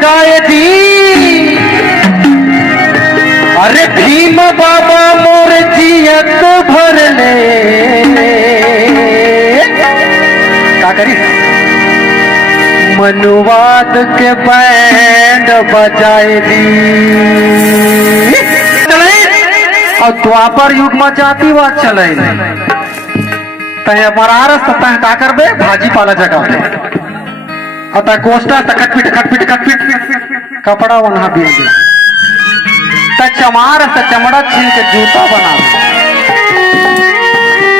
जगाए दी। अरे भीम बाबा मोर जियत भर ले का करी मनुवाद के बैंड बजाए दी। और द्वापर युग में जातिवाद चले तय मरारस तय का करबे भाजी पाला जगह पे अतः कोष्टा कटपिट कटपिट कटपिट कपड़ा वना भी चमार से चमड़ा छीन के जूता बना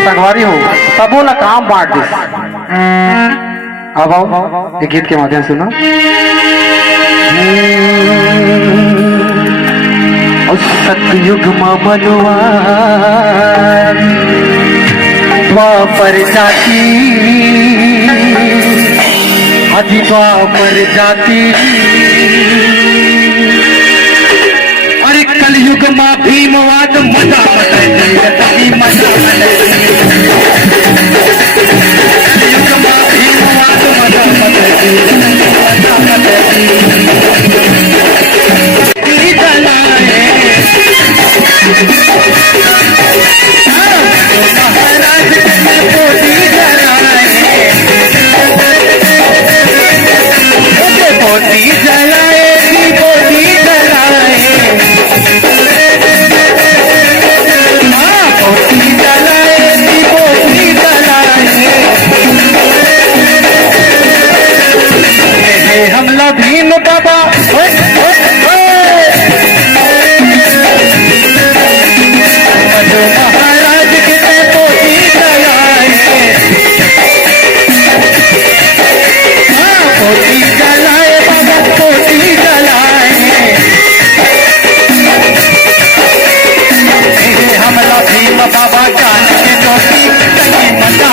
संगवारी हो तब बोला काम बांट दे। अब आओ एक गीत के माध्यम सुनो। सतयुग मनुआ द्वापर जाति अति द्वापर जाति। अरे कलयुग में भीमवाद मजा मजा मजा कलयुग में भीमवाद मजा महाराज पोती जलाए पोती जलाए पोती जलाए पोती जलाए हमला भीम बाबा महाराज के पोती जलाए पोती जलाए बाबा पोती जलाए हमला भीम बाबा जान के ज्योति मजा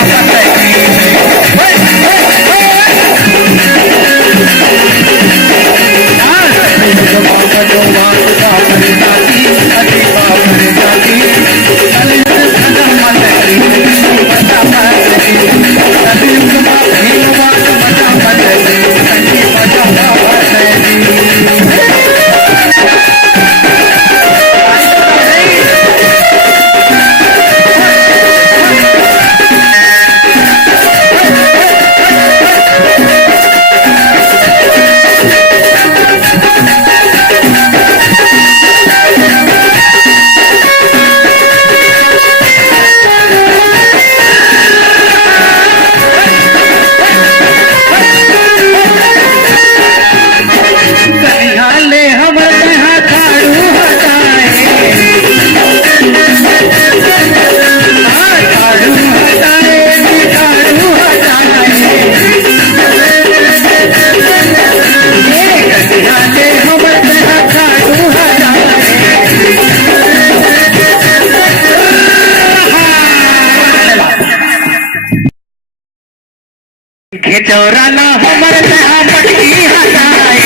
चौराना हमर पटकी हटाए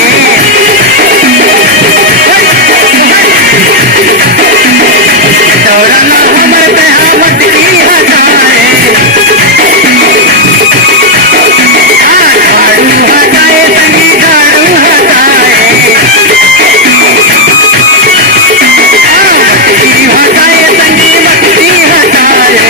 चौराना हमर पटकी हटाए झाड़ू हटाए संगी झाड़ू हटाए मटकी हटाए संगी मटकी हटाए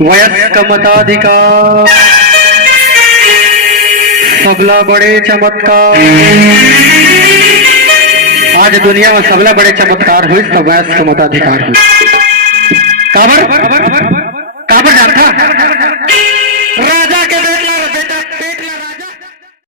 वयस्क मताधिकार सबला बड़े चमत्कार। आज दुनिया में सबला बड़े चमत्कार हुई तो वयस्क मताधिकार हुई। काबर जानता